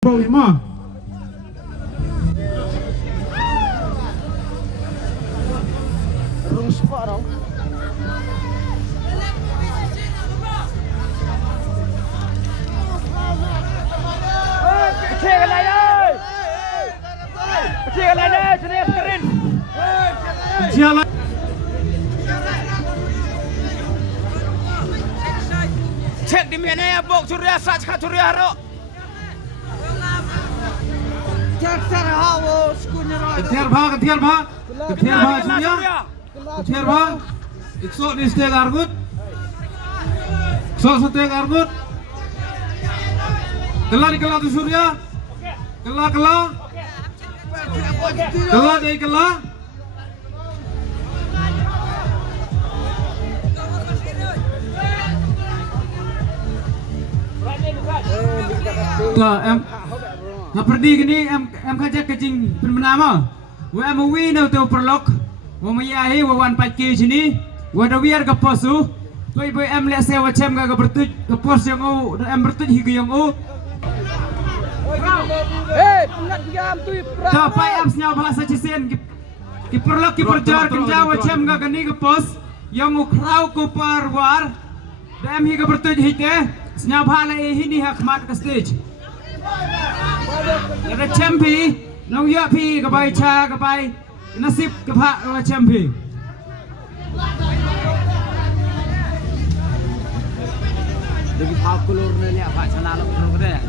Problema. Rung spot dong. Kecil lagi. Kecil lagi. Jenis keren. Jalan. Cek di mana ya bok curiah saja curiah ro. Ketiar bha Surya. Ketiar bha. Iksok ni steg argut. Iksok steg argut. Kela tu Surya. Kela. Kela dari kela. Tuh em. Nah perdi gini em kajak kecing penama. Wa em wi no to perlok. Wa mayahi wa wan paki sini. Wa da wiar ka posu. Boy em le se wa chem ga bertuj ka pos yang u em bertuj higi yang u. Penat jam tu. Ta pai em snya bahasa cisen ki perlok ki perjar kenja wa chem ga gani ka pos yang u krau ku par war. Da em hi ga bertuj hite. Snya bhala e hini hak mat ka stage. Ada champi, nong ya pi kebai cha kebai nasib kepak champi. Lagi pakulur ni apa sana lo perlu kena.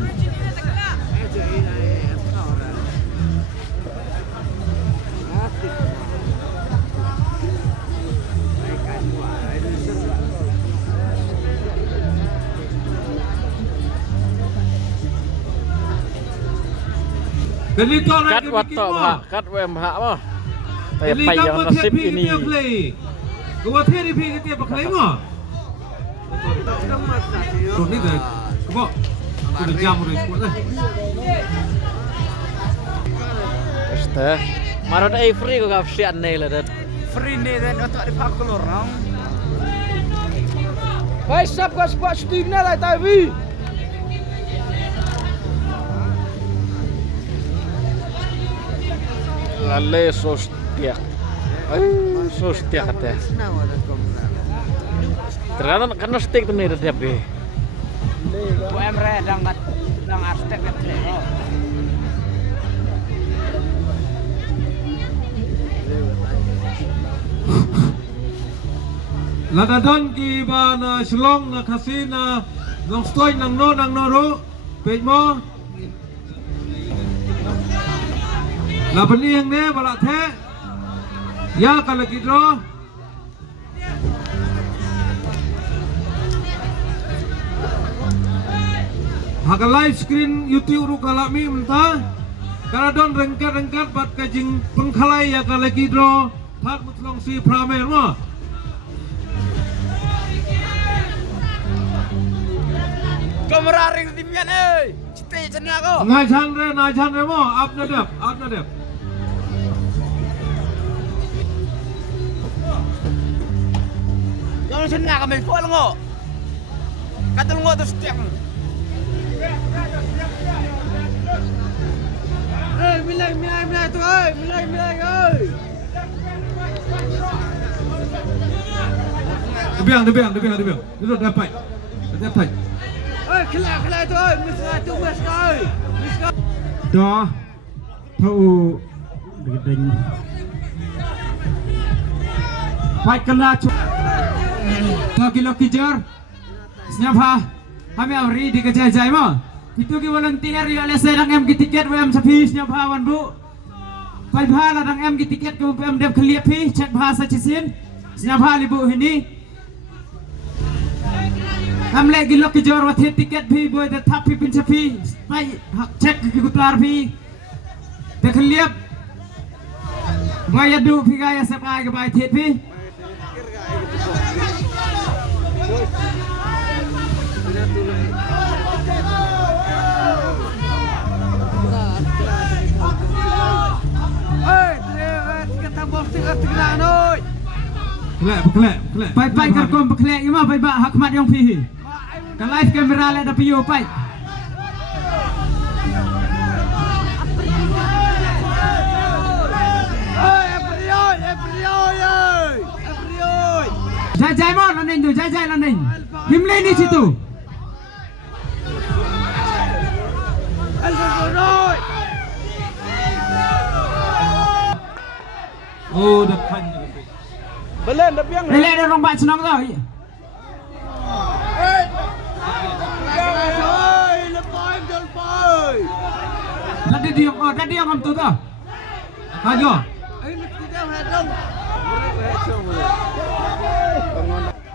Cắt quạt tọp hạ, cắt em hạ mà. Tại bây giờ nó xếp ini. Gua theri pi ketia pakai mo. Tuh ni deh. Kebo. Sudah jam udah ikut deh. Este. Marot ai free ko gap sian nei la dat. Free ni dan untuk di pakulur nong. Hai sab ko spot shooting na lai tai vi. Lalle sostiak. Sostiak teh. Ternyata kan stick tu ni dah tiap deh. Bu Emre dang arsitek kat lego. Ladadon ki ba na shlong na kasina long stoy nang no ro pej mo. La pening ne balak the. Ya kalau kidro. Haka live screen YouTube ru kalami mentah. Kalau don rengkat bat kajing pengkalai ya kalau kidro. Thak mutlong si pramer mo. Kamera ring timian eh. Cite cenah ko. Ngai chan re mo. Up na dep. Jangan cenah kami full ngo. Katul ngo tu setiap. Milai tu oi, milai oi. Debiang. Itu dapat. Oi, kelak tu oi, mis oi. Dah. Tahu gedeng. Pai kena Loki jar. Siapa? Kami awri di kejajai mo. Itu ki volunteer ya le sedang em ki tiket em sapi siapa wan bu. Pai bhala dang em ki tiket ke em dep khliap pi chat bahasa cisin. Siapa libu ini? Am lagi loki jar wat tiket pi boy the tapi pin sapi. Pai hak cek ki kutar pi. Dek khliap. Gaya du pi gaya sapai ke bai thet pi. Beklek. Pai karkom beklek ima pai ba hakmat yang pi. Ka live kamera le da piyo pai. tuh, jajai landing. Himlay di situ. Oh, depan. Belen dah piang. Lele ada orang bat senang tau. Tadi yang kamu tu tau. Hajo.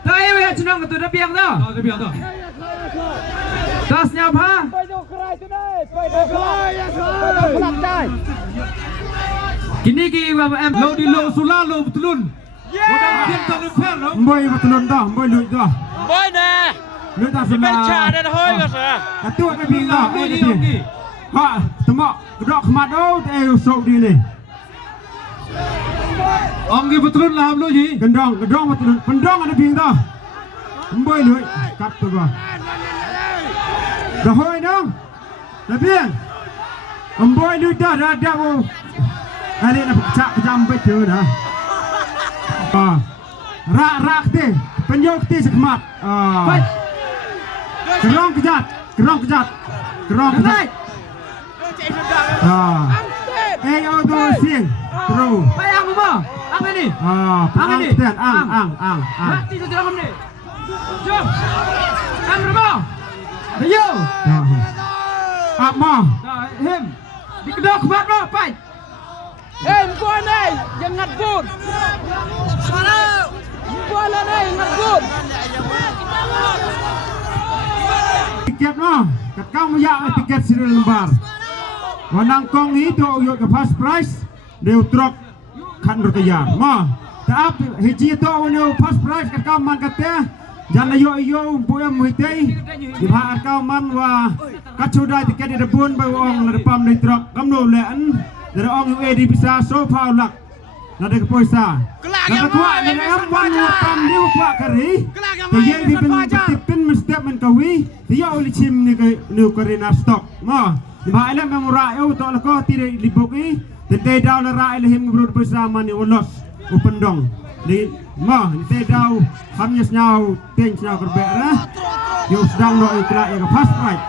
Tahu yang senang tu dah piang tau. Oh, depan tu. Tas nyapa? Kini ki bapak em. Lo di lo sula lo betulun. Orang dia tak lepas lo. Boy betulun dah, boy luit dah. Boy nè. Luit dah Bên semua. trà đây là hơi rồi sao? Atu ada piang dah. Ha, temak gerak kemat oh, sok di ni. Ông kia betulun lah lo gì? Gendong betulun. Pendong ada piang dah. Boy luit, kat tu bah. Dah hoi dong. Dah piang. Boy luit dah oh. Hari nak pecah betul dah. Rak teh, penyok teh sekemat. Kerong kejat. Auto sing. Terus. Bayang apa? Ang ni. Ang ni. Ang. Mati saja kamu ni. Jom. Ang berapa? Ayo. Apa? Him. Dikedok kemat lo, pai. Buat ni, jangan pun. Buat ni, jangan pun. Tiket mah, kat kau muyak tiket serial lembar. Wanang kong ni tu uyut ke first prize, dia truk kan berkaya. Mah, tapi hiji tu uyut first prize kat kau man kata, jangan yo punya muhiti. Di bahar kau man wa kat sudah tiket di depan bawa orang depan di truk. Kamu lean. Dari orang UAE bisa sofa ulak. Nada kepoisa. Nada kuat dari amwan pam dia kuat kari. Dia di penting mesti menkawi. Dia oleh cim ni karina stok. Ma, di bahaya memura eu tak lekah tidak dibuki. Tentu dah lara elahim berut bersama ni ulos upendong. Di ma, tentu dah hamnya senyau ten senyau kerbera. Yo sedang nak ikut yang fast right.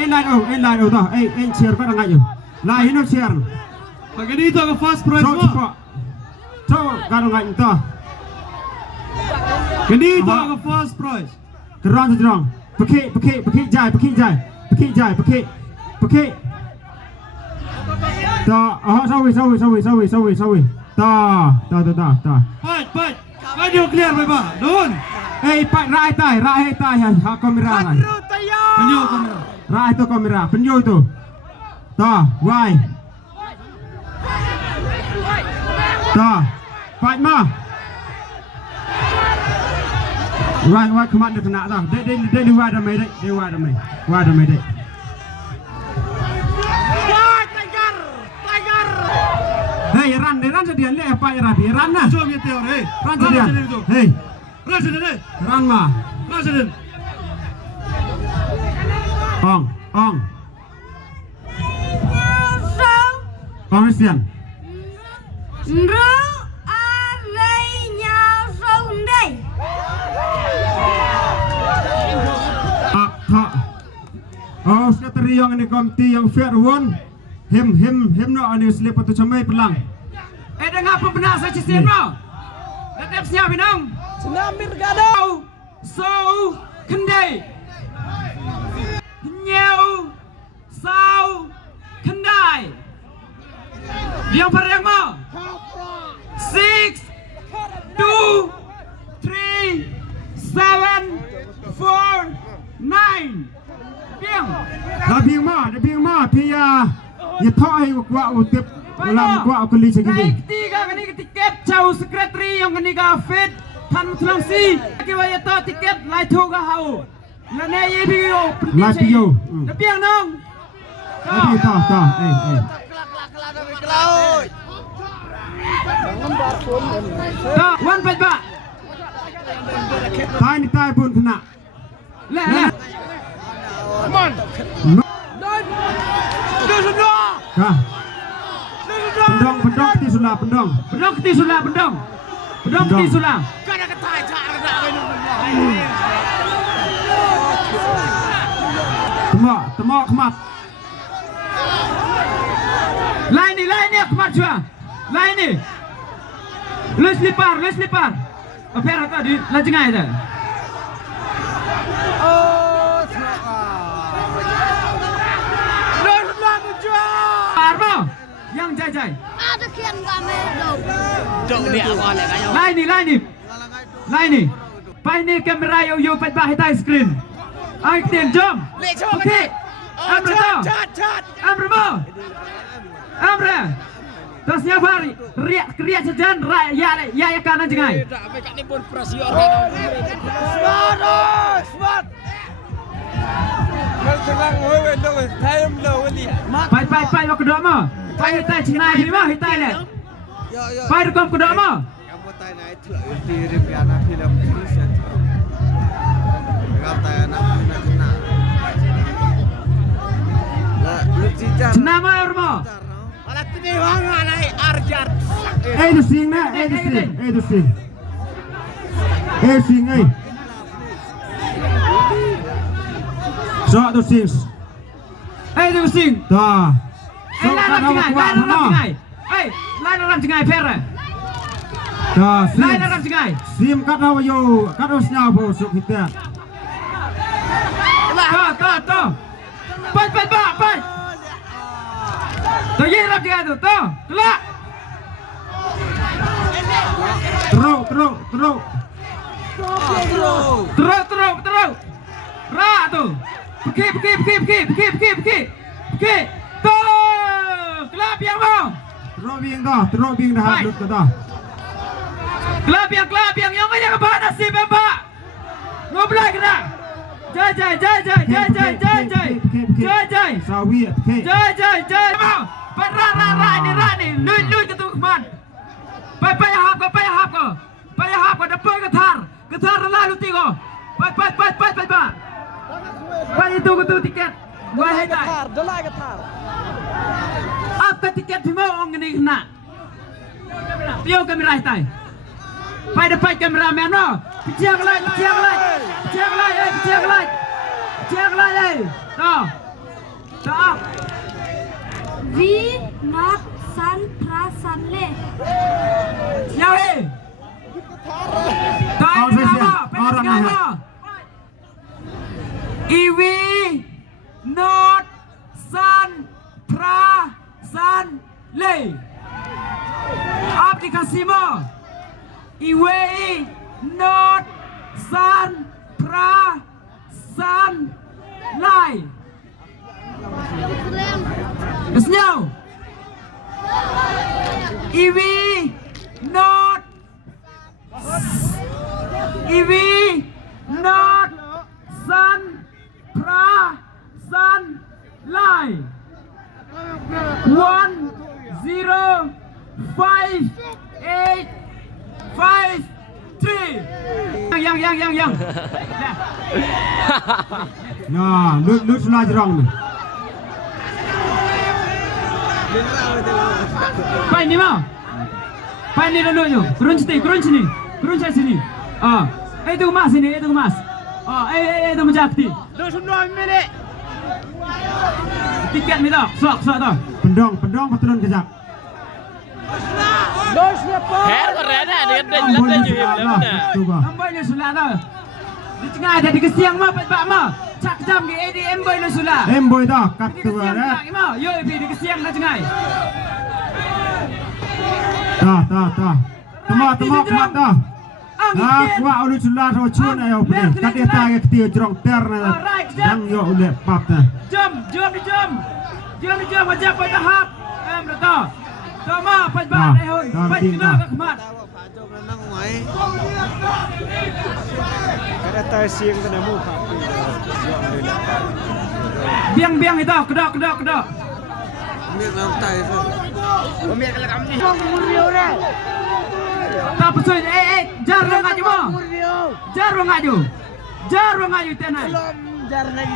Inline oh dah. Share kau dengar je. Lain no share. Pakai ni tu ke first prize So mo. kau dengar itu. Kini tu ke first prize. Kerang. Pakai jai. Tak. Sawi. Tak. Pat. Ayo clear bapa. Don. Pak rai tai. Ha kamera lai. Penyu kamera. Rai tu kamera. Penyu tu. Tak. Why? Tak. Pak mah. Why kemat dia kena dah. Dia wad ramai dek. Hey, ran sedian le apa ya Rabi? Ran lah. Jom kita orang. Ran sedian. Hey, Ran sedian. ran mah. Ran sedian. Ong. Ong sedian. Rau arenya sonde. Tak. Oh, sekretari yang ini komiti yang fair one. Him no ani slip tu camai pelang. Dengar apa benar saya cisian mau? Tetap siap binang. Senam mirgado. So kendai. Nyau. Sau kendai. Yang parang mau. 6 2 3 7 4 9. Biang. Dah biang mah pia. Ya thoi gua utip ulam gua kali segini. Ketiga kali tiket jauh sekretari yang kini fit tan selangsi. Kiwa ya to tiket lai thu ga hau. Lane ye bio. Lai bio. Tapi yang nong. Tapi ta. Ta wan pat ba. Tai pun kena. Le. Come on. Don. Kah. Pendong di sulah pendong. Pendong keti sulah pendong. Pendong keti sulah. Temak kemat. Lain ni kemat cua. Lain ni. Lu selipar. Apa yang tadi lajengai dah. Armo yang jai. Ada kian kami dong. Lain ni. Pai ni kamera yo pai bah hitai screen. Ai tiền jom. Okey. Amra. Terus nyafari. Riak sejan ya kanan jengai. Pai wa kedua mo. Pai hitai chinai ni mo hitai le. Pai rekom kedua mo. Senama Armo. Du sing na, du sing. Sing ai. So du sing. Du sing. Ta. Lain orang jengai pera. Ta. Lain orang jengai. Sim kat hawa yo, kat usnya bo suk kita. To. Pai. To ye rap jengai tu. To. Kelak. Teruk. Ra tu. Pergi. To. Kelap yang mau. Teruk bing dah lut dah. Kelap yang yang apa nasib Pak. Ngoblai kena. Jai. Sawi ke. Jai. Mau. Ra ni. Lui ke tu keman. Pai hap ko. Depan ketar lalu tigo. Pai. Pai itu tiket. Gua hitai. Ketar. Apa tiket mau orang ni kena. Piau kamera hitai. Pai depan kameramen no. Kecil light. To. Vi nak san prasan le. Siapa? Iwi not san prasan le. Aplikasi mo. Iwi not san prasan lai. Kesnyau. Iwi not san prasan lai. 10585 yang. Nah, lut sulah jerang ni. Pai ni mau. Pai ni dulu. Kurun sini. Itu emas ini, itu emas. Itu menjakti. 29 minit. Tiket ni dah. Suak dah. Pendong patron kejap. Her ko rena dia dan juga benar. Ambai ni sulah dah. Di tengah ada di kesiang mah, pak mah. Cak jam di ADM boy ni sulah. Boy dah kat tu Di ada. kesiang mah. Yo di kesiang dah cengai. Ta. Temak dah. Kuat ulu sulah ro chun ayo pe. Kat dia tak ketiu jerong ter na. Dang yo ule pap na. Jom ajak pai tahap. Berta. Sama pai ba ehon. Pai kena ke kemat. Kada tay siang kena muka. Biang itu, kedok. Tak pesuin, jar ngaju tenai.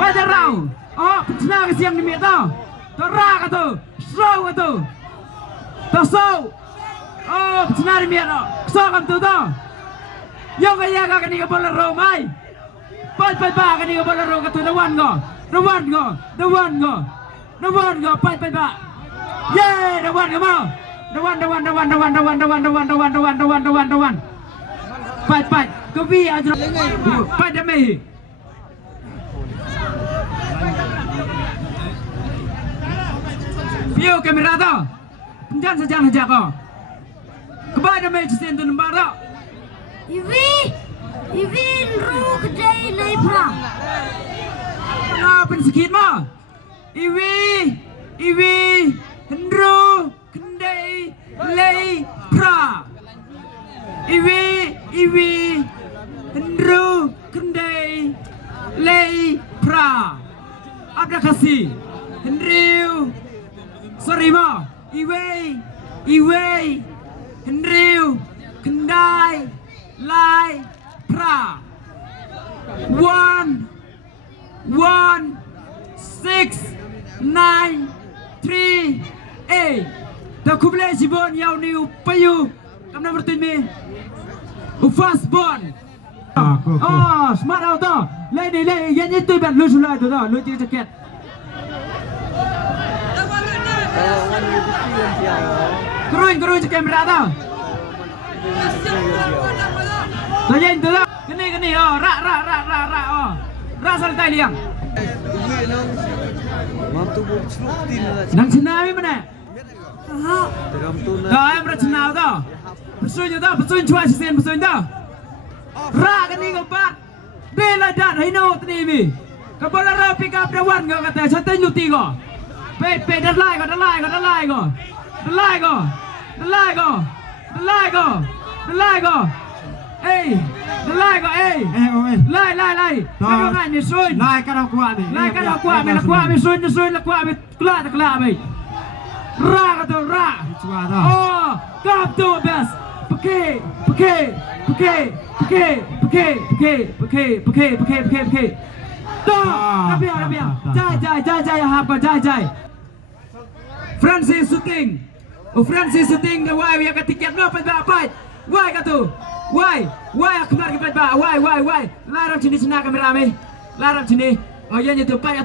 Pajar rau. Oh, pecah ke siang ni tau. Tora ka tu, show ka tu. Oh, senari mian oh. Kesokam tu tu. Yang kaya kan ni bola romai. Pai ba kan ni bola ro katu lawan go. Lawan go. Pai ba. Ye, lawan go mau. Lawan. Pai. Kopi aja. Pai dah mai. View kamera tu. Jangan saja kau. Kepada mai sen tu nampak tak? Ivi ru kedai lepra. Apa sikit mah? Iwi hendro kendai lepra. Iwi hendro kendai lepra. Abda kasih Hendriu. Sorry mah. Iwi Hendriu kendai Lai pra 1 6 9 3 8 Dah kumulai si bon yau ni upayu kamna bertimi fast bon oh smart auto lai yang itu ban lu sulai tu dah lu jadi jaket keruin je kamera tu Tanya itu lah, kini oh, ra oh, ra saltai liang. Nang cenami mana? Dah em ra cenau dah. Besun cuai sen besun dah. Ra kini kebat, bela dah hino tadi mi. Kepala ra pick up dawan kau kata, santai luti kau. Pe dah lai kau. Ê, lai gọi ê. Ôi. Lai. Cái này mày xui. Lai cái đâu qua này. Lai cái đâu qua mày là qua mày xui là qua mày lạ mày. Ra cái đồ ra. Chua đó. Oh, cam tu best. Pake. Đó, đặc biệt. Jai hap kau jai. Francis shooting the why we got tiket no pai. Why katu? Why akhbar ke ba? Why? Larang sini sena kamera me. Larang sini. Oh ya tu pai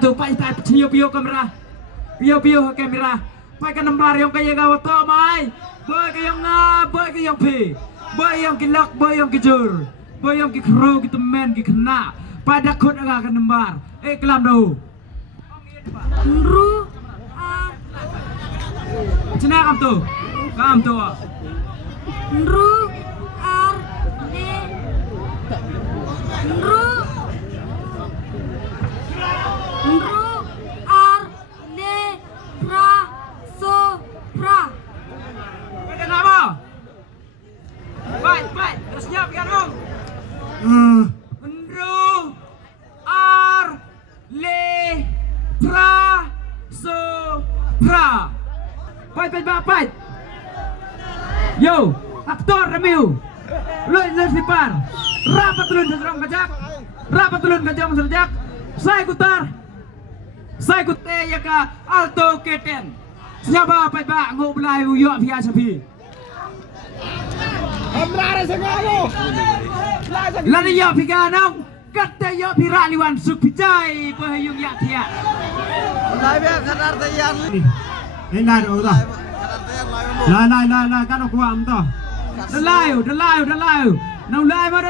pio kamera. Pio kamera. Pai kan nambar yang kaya kau to mai. Boy ke yang boy ke yang pi. Boy yang kilak, boy yang kijur. Boy yang kikro kita men kena. Pada kod agak kan nambar. Kelam dah. Ru Cina kam tu. Ru ar de Ru ar de pra so pra. Ada nama? Baik, terus siap kan om? Ru ar le pra so pra. Baik. Yo, aktor remiu. Lu sipar. Rapat tulun kajak serjak. Saya kutar ya ka alto keten. Siapa pai ba ngoblai uyo via sapi. Lari yo piganong katte yo piraliwan supijai pahayung ya tia. Đây là đâu rồi? Lại cái đâu qua không to? Đa lai. Nông lai mà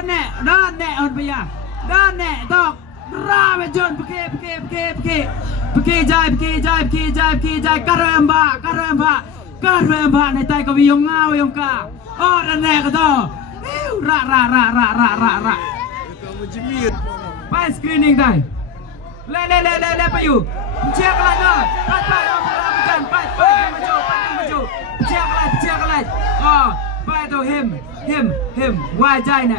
đa nè hơn bây giờ. Đa nè to. Ra về chôn peke jai. Karo em ba này tay có vi yong ngao yong ka. Oh đa nè cái to. Ra. Bay screening đây. Le payu. Check lại rồi. Pai maju. Check lại. Oh, pai tu him. Why jai nè.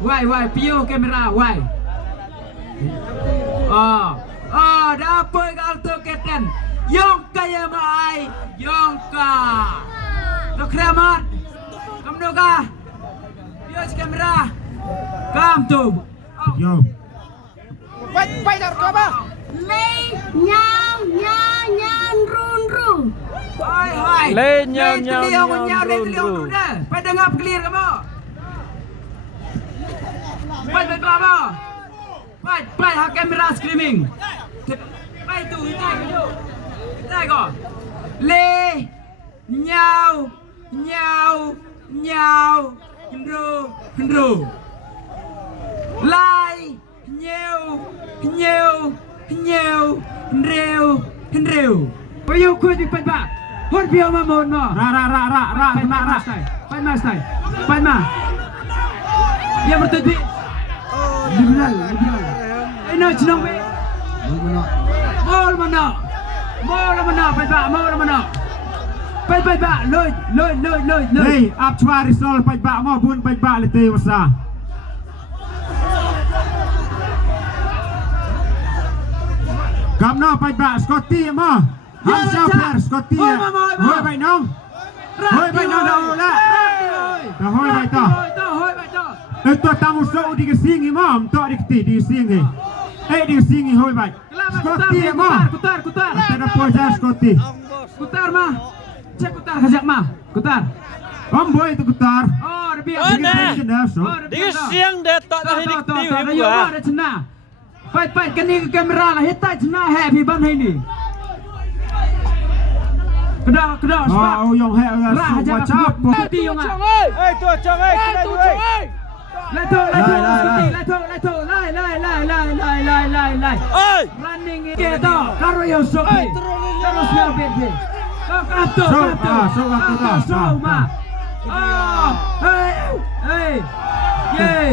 Why pio kamera why. Oh, dah pergi alto keten. Yong kaya mai. Yong ka. Tok kremat. Kamu doga. Pio kamera. Kam tu. Yo. Bay dar kau apa? Lei nyan run. Hai. Lên nhau run. dengar clear kamu. Fight kamu. Fight hak kamera screaming. Fight tu kita kau. Le nhau hendro. Lai nhiều hendreu. Ayo kuat di fight ba. Hot biar mamon mo. Ra Fight ma. Dia bertuju. Liberal. Ino jenong be. Mol mana. Fight ba. Fight ba. Loi. Hey, ap chwari sol fight ba mo bun fight ba le te wasa. Gamna fight ba Scotty mo. Hamza Pierre Scotty. Hoi bai nong đâu la. Dah hoi bai ta. Itu tamu so di kesing imam to di keti di sing ni. Di sing hoi bai. Scotty mo. Kutar. Ada poja Scotty. Kutar mah. Cek kutar kajak mah. Kutar. Om boy itu kutar. Oh, dia Oh, nah. So. Dia siang dia tak dah hidup Tuh, tiu ada hidup yang ah. ada cina. Fight kan ni ke kamera lah. Hitai cina happy ban hai ni. Kedah. Oh, yang hai Lah so aja wacap. Di yang ah. Hey, tu cang hey, kena duit. Lato. Lai. Oi. Running kita. Karo yo sopi. Karo smell baby. Kapto. So ma. Hey. Yay.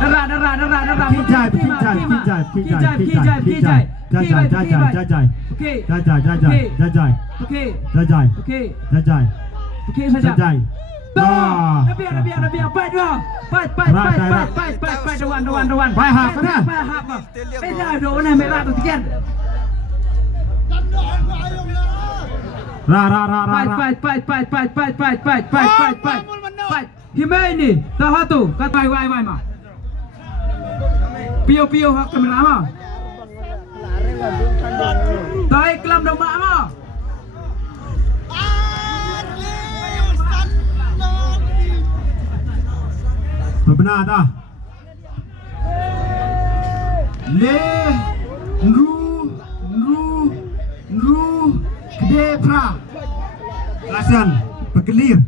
Darah. Kijai. Okey saja. Nabiar. Fight. Dewan. Fight hap na. Merah do na merah tu tikan. Fight. Himai ni. Dah tu. Kat wai mah. Pio hak kamera mah. Tai kelam dah mak mah. Benar dah. Le Nru Kedepra. Lasian berkelir.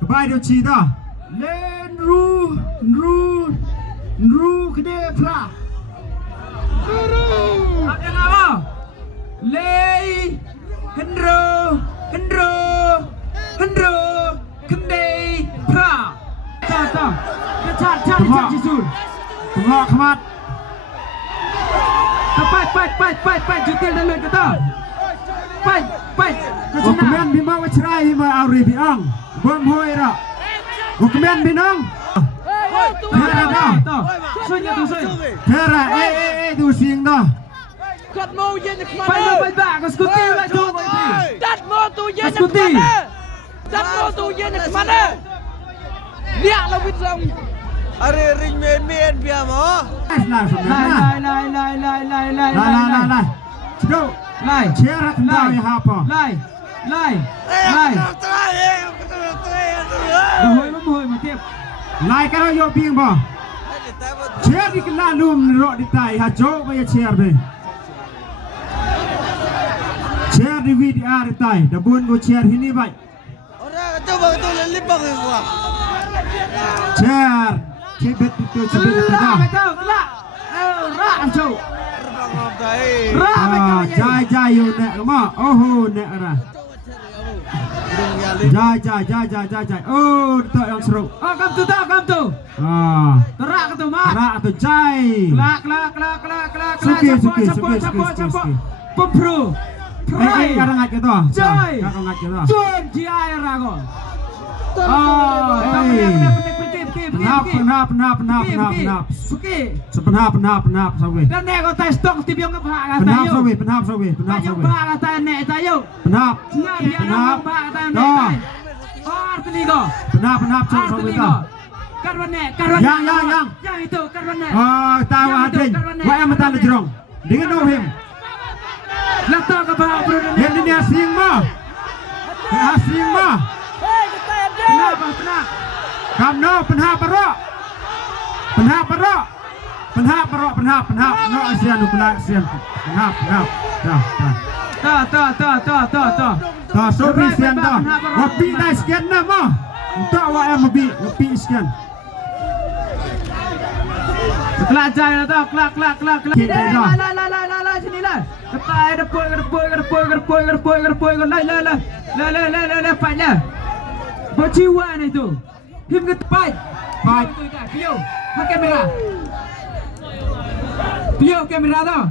Kebai dia ci dah. Le Nru Kedepra. Apa nama? Le Hendro Kedepra. Tak. Cari jisul. Tengok khamat. Fight jutil dan loi kata. Fight. Kemen bima wachrai bima auri biang. Bom hoi ra. Kemen binong. Thera dah. Sonya tu soy. Thera tu sing dah. Kat mau je nak Fight ba kau skuti lah tu. Dat mau tu je nak mana? Dat mau tu je nak mana? Lihat lah wit long. Are ring men biar mo. Lai sebenarnya. Lai. Cedok. Lai. Cerak dah ya apa? Lai. Hoi matiap. Lai kalau yo ping ba. Cer di kena lum rok di tai ha jauh ba ya cer be. Cer di VDR di tai, dabun go cer hini bai. Orang tu bang tu lipang gua. Cer. Cebet itu dah. Betul. Ra anjau. Jai yo nek ma. Oh nek ra. Jai. Oh, tu yang seru. Oh, kam tu. Terak tu mah. Ra tu jai. Kelak. Suki. Pempro. Kadang ngak kita. Jai. Kadang ngak kita. Jun jai ra ko. Penap. Suki. Sepenap sawi. Dan nek kau tes stok ti biong ngapa kata Penap yo. sawi. Kayu ba kata nek tayo. Penap. Nah, biar nak ba kata nek. Arti ko. Penap sawi ta. Karwan. Yang itu karwan. Tahu ading. Wa am ta le jerong. Dengan no him. Lato ka ba bro Yang ini asing mah. Hei, kita ada. Penha. Kamno penha parok. Penha parok. No ASEAN penha ASEAN. Penha. Ta so bi ASEAN ta. Wapi dah sekian na mo. Untuk awak yang wapi sekian. Kelak jaya tau, kelak. Lah, sini lah. Kepai, depoi, lah, paknya. Berjiwa ni tu. Him ke tepai. Pio, kamera. Pio kamera tau.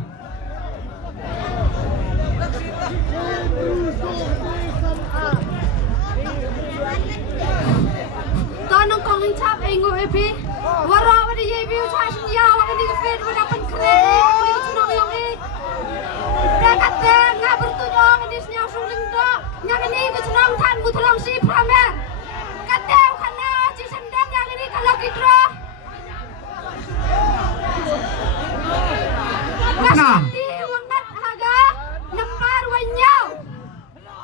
Tolong kong incap engo epi. Warna pada ye view charge ni ya, warna ni fit pada penkeren. Aku yang cuma yang ni. Dah kata ngah bertujuan ni senyap suling tu. Yang ini aku cuma tan butulang si pramer. Kata karena ci sendang yang ini kalau kita. Kasih wangat harga nomor wanyau.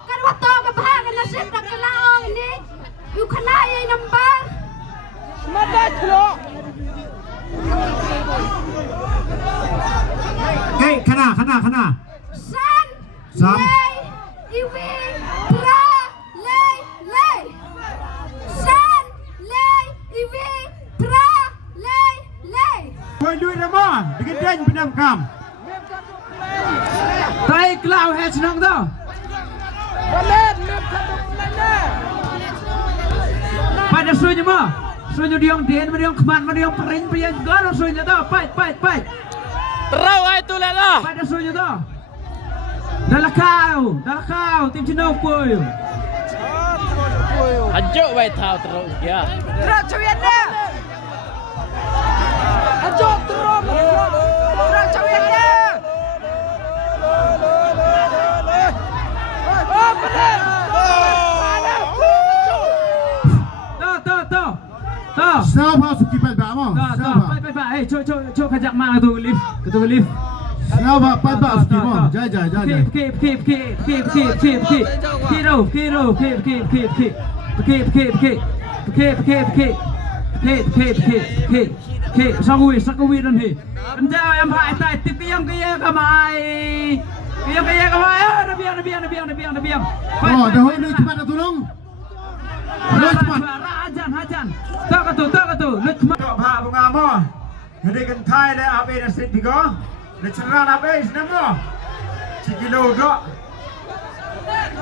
Kan waktu kebahagiaan nasib tak kelang ini. You kena yang number. Mata celok. Okay, kena. San. San. Lei. Iwi. Pra. Lei. San. Lei. Iwi. Pra. Lei. Koi duit mo. Dengan den pinam kam. Tai kelau hai senang tau. Balik, mem satu belanja. Pada sunya mah. Sunya diong den, diong keman, diong perin, pian garo sunya tau. Pai. Terau itu lah. Pada sunya tau. Dalam kau, tim Cina pun. Hajuk baik tahu terus ya. Terau cawian dia. Hajuk terau. Terau cawian dia. Oh, benar. Tahu. Siapa suki pai ba mo? Tahu. Pai. Cok kajak mana tu lift. Ketua lift. Siapa pai ba suki mo? Jai. Keep. Sakui dan he. Anda yang hai tai tip yang kaya kamai. Yang kaya kamai. Nabiang. Oh, dah hoi lu cepat dah tolong. Lu cepat. Hajan. Tak katu. Lu cepat. Tok ba bunga mo. Jadi kan thai le abe dah sit tiga. Le ceran abe senamo. Cikilo dok.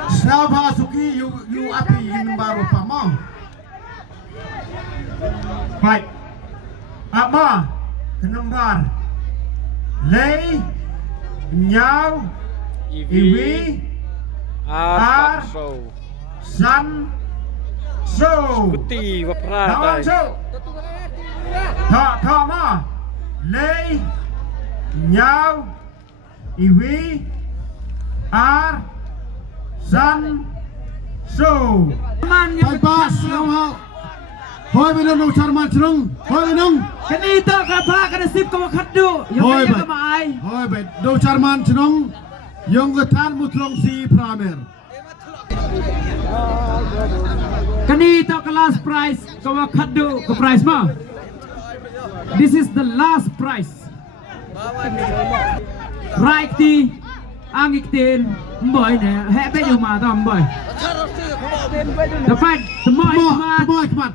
Siapa suki you api yang baru pa mo. Baik. Apa? Kenembar. Lei. Nyau. Iwi. Ar. San. So. Kuti wapra Lawan tai. so. Tak ma. Lei. Nyau. Iwi. Ar. San. So. Pai pas lawan. Hoi minum nung charman cerung. Hoi minum. Kenito kapa kana sip kau khadu. Yang Hoi kaya baik. kamai. Hoi baik. Do charman cerung. Yang ketan mutlong si pramer. Kanito ka last prize kawa khadu ka prize ma. This is the last prize. Right ti angiktin mboy ne he pe yo ma ta mboy. Dapat temoy kemat.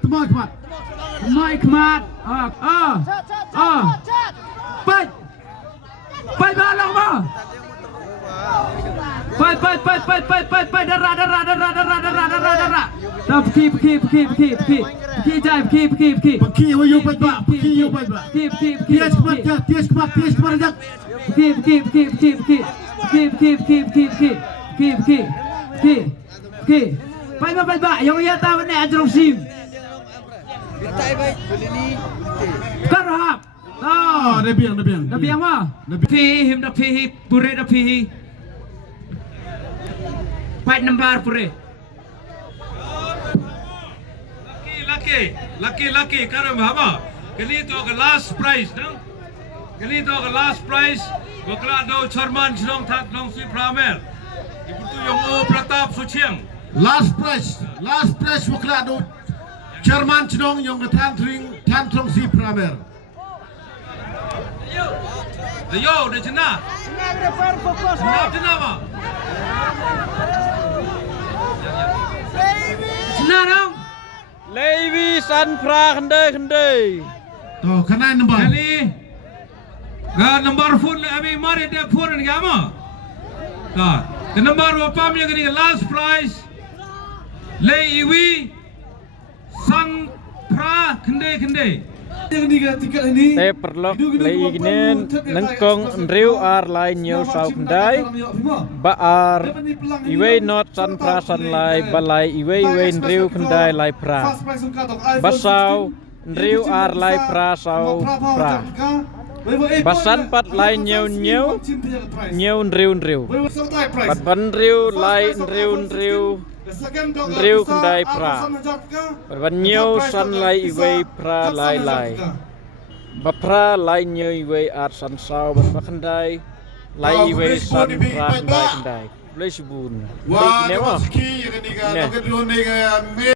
Temoy kemat. Pai balong ma. Pai darah. Dah keep. Jai keep. Peki wayu baik ba. Keep. Tias kemat jak. Keep. Pai. Yang ia tahu ni ajrong sim. Karhap. Ah, dah biang. Dah biang ma. Dah pihi, pure dah pihi. Pai nambar pure. Lucky karam hama. Kali to ke last prize nang. Wakla do charman sinong that long si pramer. Ibu tu yang o pratap suciang. last prize wakla do Chairman Chinong yung tan trong si pramer. Yo, udah cina. Cina apa? Cina dong. Levi San Pra kendai. To kanai number. Kali. Ga number phone abi mari dia phone ni ama. Ka. The number apa yang ni last prize. Levi San Pra kendai. Te perlok lei ginen nengkong riu ar lai nyew sau kendai ba ar iwe not san pra san lai balai iwe riu kendai lai pra basau riu ar lai pra sau pra basan pat lai nyew riu pat ban riu lai riu kendai pra ban nyew san lai iwe pra lai bapra lai nyew iwe ar san sau ban bakandai lai iwe san pra kendai boleh sibun Wah, newa. Ski, ini kan,